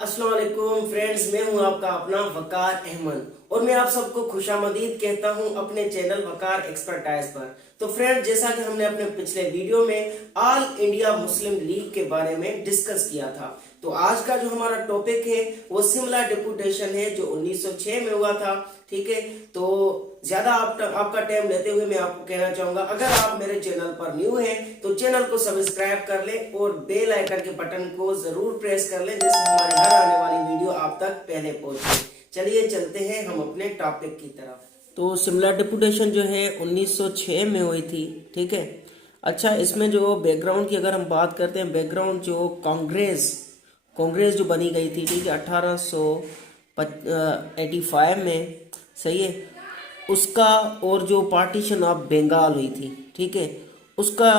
अस्सलाम वालेकुम फ्रेंड्स, मैं हूं आपका अपना वकार अहमद और मैं आप सबको खुशामदीद कहता हूं अपने चैनल वकार एक्सपर्टाइज पर। तो फ्रेंड्स, जैसा कि हमने अपने पिछले वीडियो में ऑल इंडिया मुस्लिम लीग के बारे में डिस्कस किया था, तो आज का जो हमारा टॉपिक है वो शिमला डिपुटेशन है जो 1906 में हुआ था। ठीक है, तो ज्यादा आपका टाइम लेते हुए मैं आपको कहना चाहूंगा, अगर आप मेरे चैनल पर न्यू हैं तो चैनल को सब्सक्राइब कर लें और बेल आइकन के बटन को जरूर प्रेस कर लें, जिससे हमारी हर आने वाली वीडियो आप तक पहले पहुंचे। चलिए चलते हैं हम अपने टॉपिक की तरफ। तो शिमला डिपुटेशन जो है 1906 में हुई थी। ठीक है, अच्छा, इसमें जो बैकग्राउंड की अगर हम बात करते हैं, बैकग्राउंड जो कांग्रेस कांग्रेस जो बनी गई थी, ठीक है, 1885 में, सही है, उसका और जो पार्टीशन ऑफ बंगाल हुई थी, ठीक है, उसका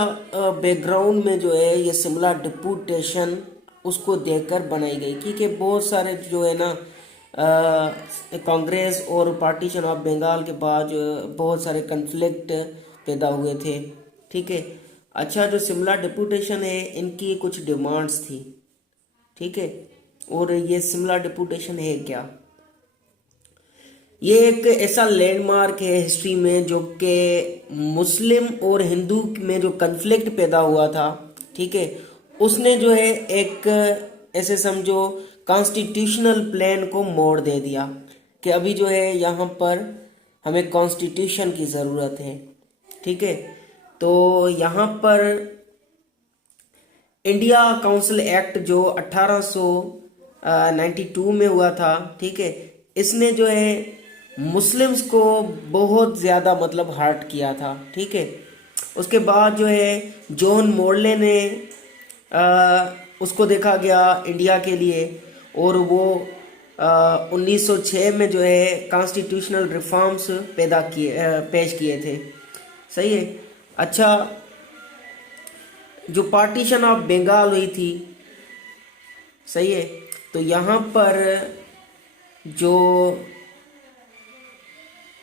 बैकग्राउंड में जो है ये शिमला डिपुटेशन उसको देखकर बनाई गई, क्योंकि बहुत सारे जो है ना कांग्रेस और पार्टीशन ऑफ बंगाल के बाद जो बहुत सारे कन्फ्लिक्ट पैदा हुए थे। ठीक है, अच्छा, जो शिमला डिपुटेशन है इनकी कुछ डिमांड्स थी। ठीक है, और ये शिमला डिपुटेशन है क्या? ये एक ऐसा लैंडमार्क है हिस्ट्री में जो कि मुस्लिम और हिंदू में जो कन्फ्लिक्ट पैदा हुआ था, ठीक है, उसने जो है एक ऐसे समझो कॉन्स्टिट्यूशनल प्लान को मोड़ दे दिया कि अभी जो है यहाँ पर हमें कॉन्स्टिट्यूशन की ज़रूरत है। ठीक है, तो यहाँ पर इंडिया काउंसिल एक्ट जो 1892 में हुआ था, ठीक है, इसने जो है मुस्लिम्स को बहुत ज़्यादा मतलब हर्ट किया था। ठीक है, उसके बाद जो है जॉन मोरले ने उसको देखा गया इंडिया के लिए, और वो 1906 में जो है कॉन्स्टिट्यूशनल रिफॉर्म्स पेश किए थे। सही है, अच्छा, जो पार्टीशन ऑफ बंगाल हुई थी, सही है, तो यहाँ पर जो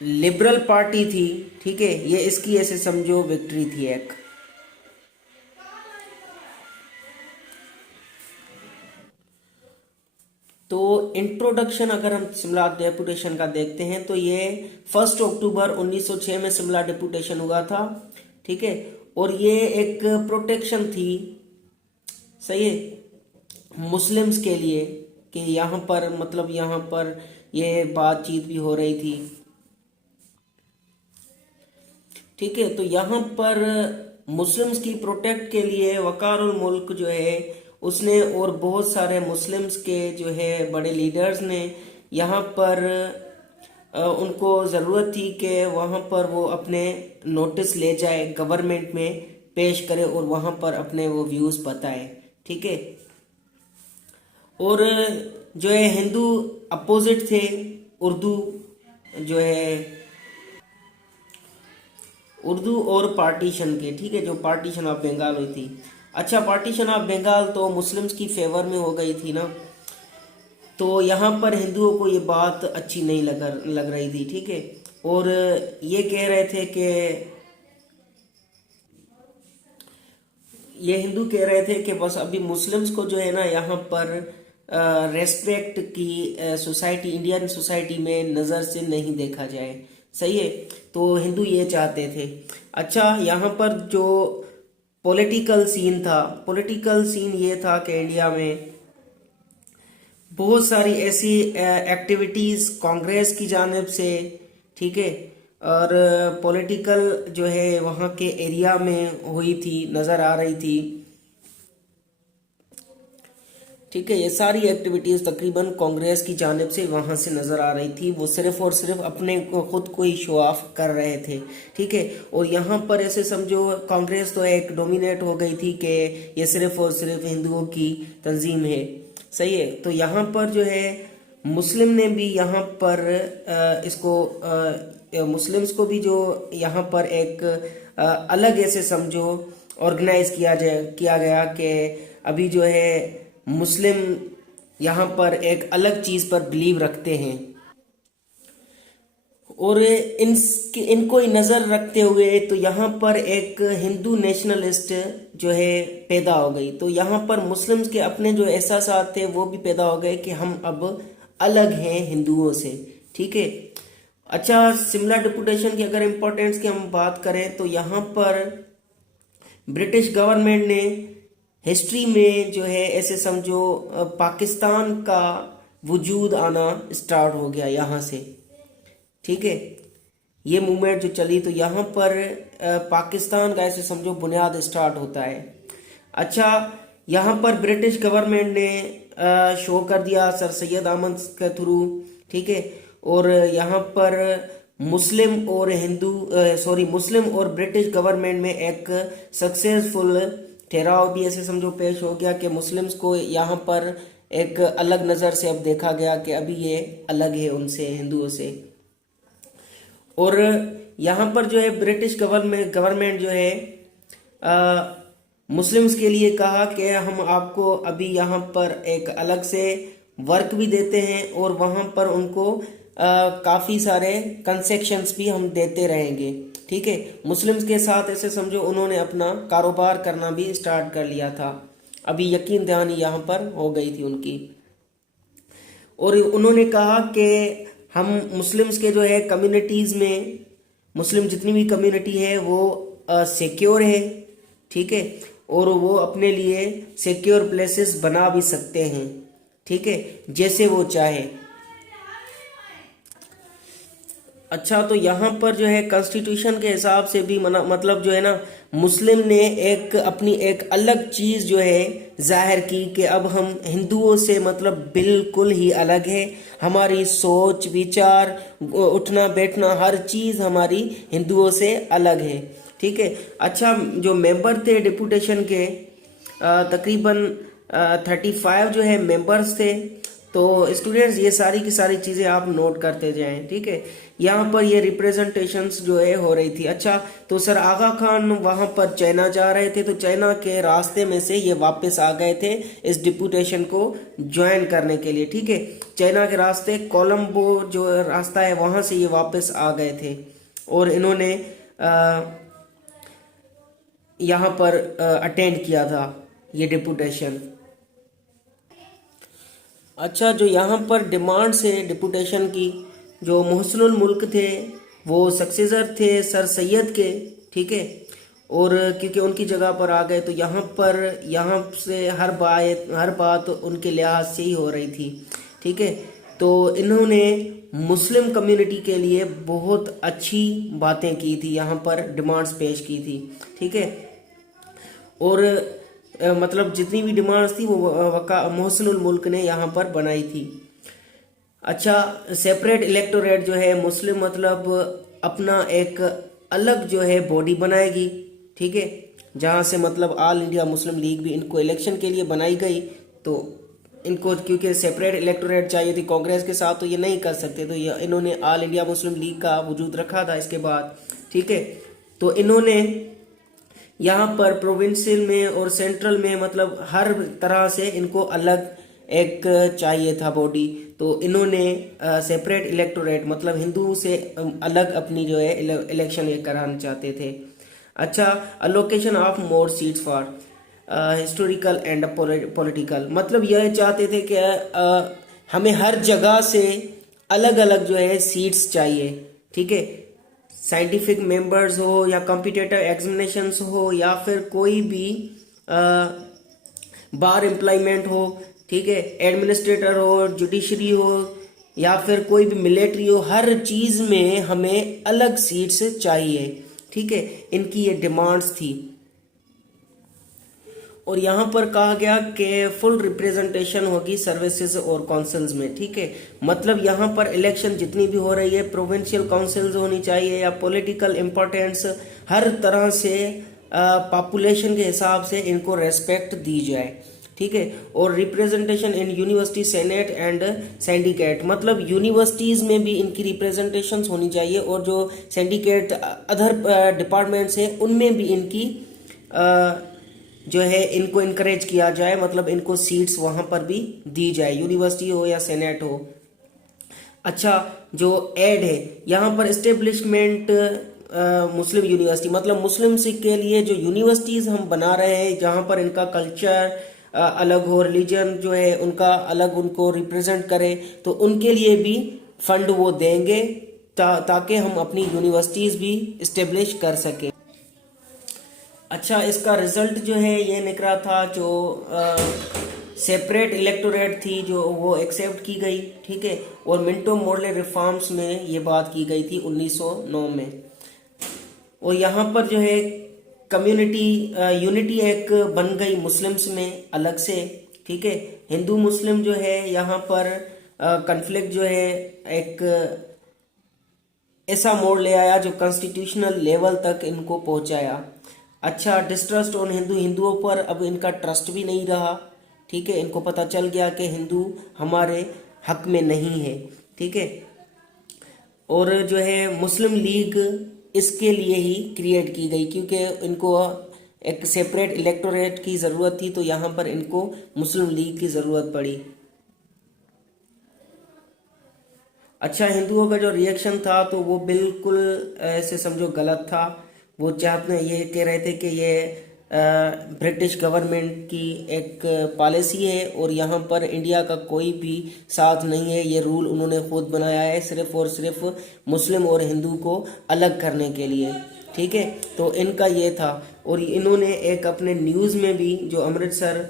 लिबरल पार्टी थी, ठीक है, ये इसकी ऐसे समझो विक्ट्री थी एक। तो इंट्रोडक्शन अगर हम शिमला डेपुटेशन का देखते हैं तो ये 1 अक्टूबर 1906 में शिमला डेपुटेशन हुआ था। ठीक है, और ये एक प्रोटेक्शन थी, सही है, मुस्लिम्स के लिए, कि यहाँ पर मतलब यहाँ पर ये बातचीत भी हो रही थी। ठीक है, तो यहाँ पर मुस्लिम्स की प्रोटेक्ट के लिए वकारउल मुल्क जो है उसने और बहुत सारे मुस्लिम्स के जो है बड़े लीडर्स ने यहाँ पर उनको ज़रूरत थी कि वहाँ पर वो अपने नोटिस ले जाए, गवर्नमेंट में पेश करे और वहाँ पर अपने वो व्यूज़ बताए। ठीक है, और जो है हिंदू अपोजिट थे, उर्दू जो है उर्दू और पार्टीशन के, ठीक है, जो पार्टीशन ऑफ बंगाल हुई थी। अच्छा, पार्टीशन ऑफ बंगाल तो मुस्लिम्स की फेवर में हो गई थी ना, तो यहाँ पर हिंदुओं को ये बात अच्छी नहीं लग रही थी। ठीक है, और ये कह रहे थे कि ये हिंदू कह रहे थे कि बस अभी मुस्लिम्स को जो है ना यहाँ पर रेस्पेक्ट की सोसाइटी, इंडियन सोसाइटी में नज़र से नहीं देखा जाए। सही है, तो हिंदू ये चाहते थे। अच्छा, यहाँ पर जो पॉलिटिकल सीन ये था कि इंडिया में बहुत सारी ऐसी एक्टिविटीज़ कांग्रेस की जानिब से, ठीक है, और पॉलिटिकल जो है वहाँ के एरिया में हुई थी, नज़र आ रही थी। ठीक है, ये सारी एक्टिविटीज़ तकरीबन कांग्रेस की जानिब से वहाँ से नज़र आ रही थी। वो सिर्फ और सिर्फ अपने को खुद को ही शो ऑफ कर रहे थे। ठीक है, और यहाँ पर ऐसे समझो कांग्रेस तो एक डोमिनेट हो गई थी कि ये सिर्फ और सिर्फ हिंदुओं की तंजीम है। सही है, तो यहाँ पर जो है मुस्लिम ने भी यहाँ पर मुस्लिम्स को भी जो यहाँ पर एक अलग ऐसे समझो ऑर्गेनाइज किया गया कि अभी जो है मुस्लिम यहाँ पर एक अलग चीज़ पर बिलीव रखते हैं। और इनको ही नज़र रखते हुए तो यहाँ पर एक हिंदू नेशनलिस्ट जो है पैदा हो गई। तो यहाँ पर मुस्लिम्स के अपने जो एहसासात थे वो भी पैदा हो गए कि हम अब अलग हैं हिंदुओं से, ठीक है। अच्छा, शिमला डिपुटेशन की अगर इम्पोर्टेंस की हम बात करें तो यहाँ पर ब्रिटिश गवर्नमेंट ने हिस्ट्री में जो है ऐसे समझो पाकिस्तान का वजूद आना स्टार्ट हो गया यहाँ से, ठीक है। ये मूवमेंट जो चली तो यहाँ पर पाकिस्तान का ऐसे समझो बुनियाद स्टार्ट होता है। अच्छा, यहाँ पर ब्रिटिश गवर्नमेंट ने शो कर दिया सर सैयद अहमद के थ्रू, ठीक है। और यहाँ पर मुस्लिम और ब्रिटिश गवर्नमेंट में एक सक्सेसफुल ठहराव भी ऐसे समझो पेश हो गया कि मुस्लिम्स को यहाँ पर एक अलग नज़र से अब देखा गया कि अभी ये अलग है उनसे, हिंदुओं से। और यहाँ पर जो है ब्रिटिश गवर्नमेंट जो है मुस्लिम्स के लिए कहा कि हम आपको अभी यहाँ पर एक अलग से वर्क भी देते हैं और वहाँ पर उनको काफ़ी सारे कंसेक्शंस भी हम देते रहेंगे, ठीक है। मुस्लिम्स के साथ ऐसे समझो उन्होंने अपना कारोबार करना भी स्टार्ट कर लिया था। अभी यकीन दहानी यहाँ पर हो गई थी उनकी। और उन्होंने कहा कि हम मुस्लिम्स के जो है कम्युनिटीज़ में, मुस्लिम जितनी भी कम्युनिटी है वो सिक्योर है, ठीक है। और वो अपने लिए सिक्योर प्लेसेस बना भी सकते हैं, ठीक है, जैसे वो चाहे। अच्छा, तो यहाँ पर जो है कॉन्स्टिट्यूशन के हिसाब से भी मतलब जो है ना, मुस्लिम ने अपनी एक अलग चीज़ जो है जाहिर की कि अब हम हिंदुओं से मतलब बिल्कुल ही अलग है। हमारी सोच विचार, उठना बैठना, हर चीज़ हमारी हिंदुओं से अलग है, ठीक है। अच्छा, जो मेंबर थे डिपुटेशन के तकरीबन 35 जो है मेंबर्स थे। तो स्टूडेंट्स ये सारी की सारी चीज़ें आप नोट करते जाएं, ठीक है। यहाँ पर ये रिप्रेजेंटेशंस जो है हो रही थी। अच्छा, तो सर आगा खान वहाँ पर चाइना जा रहे थे, तो चाइना के रास्ते में से ये वापस आ गए थे इस डिपुटेशन को ज्वाइन करने के लिए, ठीक है। चाइना के रास्ते कोलंबो जो रास्ता है वहाँ से ये वापस आ गए थे और इन्होंने यहाँ पर अटेंड किया था ये डिपुटेशन। अच्छा, जो यहाँ पर डिमांड्स है डिपुटेशन की, जो मोहसिनुल मुल्क थे वो सक्सेसर थे सर सैयद के, ठीक है। और क्योंकि उनकी जगह पर आ गए तो यहाँ से हर बात उनके लिहाज से ही हो रही थी, ठीक है। तो इन्होंने मुस्लिम कम्युनिटी के लिए बहुत अच्छी बातें की थी, यहाँ पर डिमांड्स पेश की थी, ठीक है। और मतलब जितनी भी डिमांड्स थी वो मोहसिनुल मुल्क ने यहाँ पर बनाई थी। अच्छा, सेपरेट इलेक्टोरेट जो है मुस्लिम मतलब अपना एक अलग जो है बॉडी बनाएगी, ठीक है, जहाँ से मतलब ऑल इंडिया मुस्लिम लीग भी इनको इलेक्शन के लिए बनाई गई। तो इनको क्योंकि सेपरेट इलेक्टोरेट चाहिए थी कांग्रेस के साथ, तो ये नहीं कर सकते, तो ये इन्होंने ऑल इंडिया मुस्लिम लीग का वजूद रखा था इसके बाद, ठीक है। तो इन्होंने यहाँ पर प्रोविंशियल में और सेंट्रल में मतलब हर तरह से इनको अलग एक चाहिए था बॉडी। तो इन्होंने सेपरेट इलेक्टोरेट मतलब हिंदू से अलग अपनी जो है इलेक्शन ये कराना चाहते थे। अच्छा, allocation of more seats for historical and political, मतलब यह चाहते थे कि हमें हर जगह से अलग अलग जो है सीट्स चाहिए, ठीक है। साइंटिफिक मेंबर्स हो या कॉम्पिटिटिव एग्जामिनेशंस हो या फिर कोई भी बार एम्प्लॉयमेंट हो, ठीक है, एडमिनिस्ट्रेटर हो, जुडिशरी हो या फिर कोई भी मिलिट्री हो, हर चीज़ में हमें अलग सीट्स चाहिए, ठीक है। इनकी ये डिमांड्स थी। और यहाँ पर कहा गया कि फुल रिप्रेजेंटेशन होगी सर्विसेज और काउंसिल्स में, ठीक है। मतलब यहाँ पर इलेक्शन जितनी भी हो रही है प्रोविंशियल काउंसिल्स होनी चाहिए या पॉलिटिकल इम्पोर्टेंस, हर तरह से पॉपुलेशन के हिसाब से इनको रेस्पेक्ट दी जाए, ठीक है। और representation in university senate and syndicate, मतलब यूनिवर्सिटीज़ में भी इनकी रिप्रेजेंटेशन होनी चाहिए और जो सिंडिकेट अदर डिपार्टमेंट्स हैं उनमें भी इनकी जो है इनको इनकरेज किया जाए, मतलब इनको सीट्स वहाँ पर भी दी जाए, यूनिवर्सिटी हो या सेनेट हो। अच्छा, जो एड है यहाँ पर एस्टेब्लिशमेंट मुस्लिम यूनिवर्सिटी, मतलब मुस्लिम के लिए जो यूनिवर्सिटीज हम बना रहे हैं जहाँ पर इनका कल्चर अलग हो, रिलीजन जो है उनका अलग उनको रिप्रेजेंट करे, तो उनके लिए भी फंड वो देंगे ताकि हम अपनी यूनिवर्सिटीज भी इस्टेब्लिश कर सकें। अच्छा, इसका रिजल्ट जो है ये निकला था, जो सेपरेट इलेक्टोरेट थी जो वो एक्सेप्ट की गई, ठीक है। और मिंटो मॉडल रिफॉर्म्स में ये बात की गई थी 1909 में। और यहाँ पर जो है कम्युनिटी यूनिटी एक बन गई मुस्लिम्स में अलग से, ठीक है। हिंदू मुस्लिम जो है यहाँ पर कन्फ्लिक्ट जो है एक ऐसा मोड़ ले आया जो कॉन्स्टिट्यूशनल लेवल तक इनको पहुंचाया। अच्छा, डिस्ट्रस्ट ऑन हिंदुओं पर अब इनका ट्रस्ट भी नहीं रहा, ठीक है। इनको पता चल गया कि हिंदू हमारे हक में नहीं है, ठीक है। और जो है मुस्लिम लीग इसके लिए ही क्रिएट की गई, क्योंकि इनको एक सेपरेट इलेक्टोरेट की ज़रूरत थी, तो यहाँ पर इनको मुस्लिम लीग की ज़रूरत पड़ी। अच्छा, हिंदुओं का जो रिएक्शन था तो वो बिल्कुल ऐसे समझो गलत था। वो चाहते ये कह रहे थे कि ये ब्रिटिश गवर्नमेंट की एक पॉलिसी है और यहाँ पर इंडिया का कोई भी साथ नहीं है, ये रूल उन्होंने खुद बनाया है सिर्फ और सिर्फ मुस्लिम और हिंदू को अलग करने के लिए, ठीक है। तो इनका ये था। और इन्होंने एक अपने न्यूज़ में भी जो अमृतसर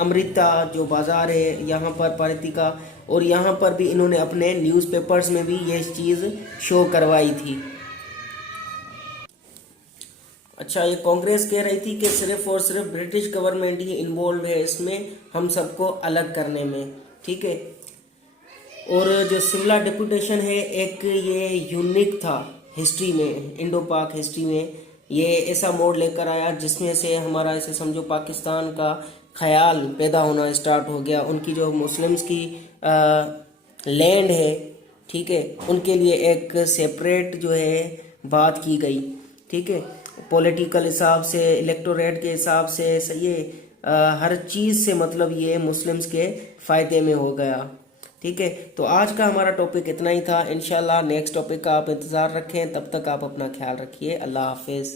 अमृता जो बाज़ार है यहाँ पर पारितिका, और यहाँ पर भी इन्होंने अपने न्यूज़पेपर्स में भी ये चीज़ शो करवाई थी। अच्छा, ये कांग्रेस कह रही थी कि सिर्फ और सिर्फ ब्रिटिश गवर्नमेंट ही इन्वॉल्व है इसमें हम सबको अलग करने में, ठीक है। और जो शिमला डिपुटेशन है एक ये यूनिक था हिस्ट्री में, इंडो पाक हिस्ट्री में ये ऐसा मोड़ लेकर आया जिसमें से हमारा ऐसे समझो पाकिस्तान का ख्याल पैदा होना स्टार्ट हो गया। उनकी जो मुस्लिम्स की लैंड है, ठीक है, उनके लिए एक सेपरेट जो है बात की गई, ठीक है। पॉलिटिकल हिसाब से, इलेक्टोरेट के हिसाब से ये हर चीज़ से मतलब ये मुस्लिम्स के फ़ायदे में हो गया, ठीक है। तो आज का हमारा टॉपिक इतना ही था। इंशाल्लाह नेक्स्ट टॉपिक का आप इंतज़ार रखें, तब तक आप अपना ख्याल रखिए। अल्लाह हाफिज़।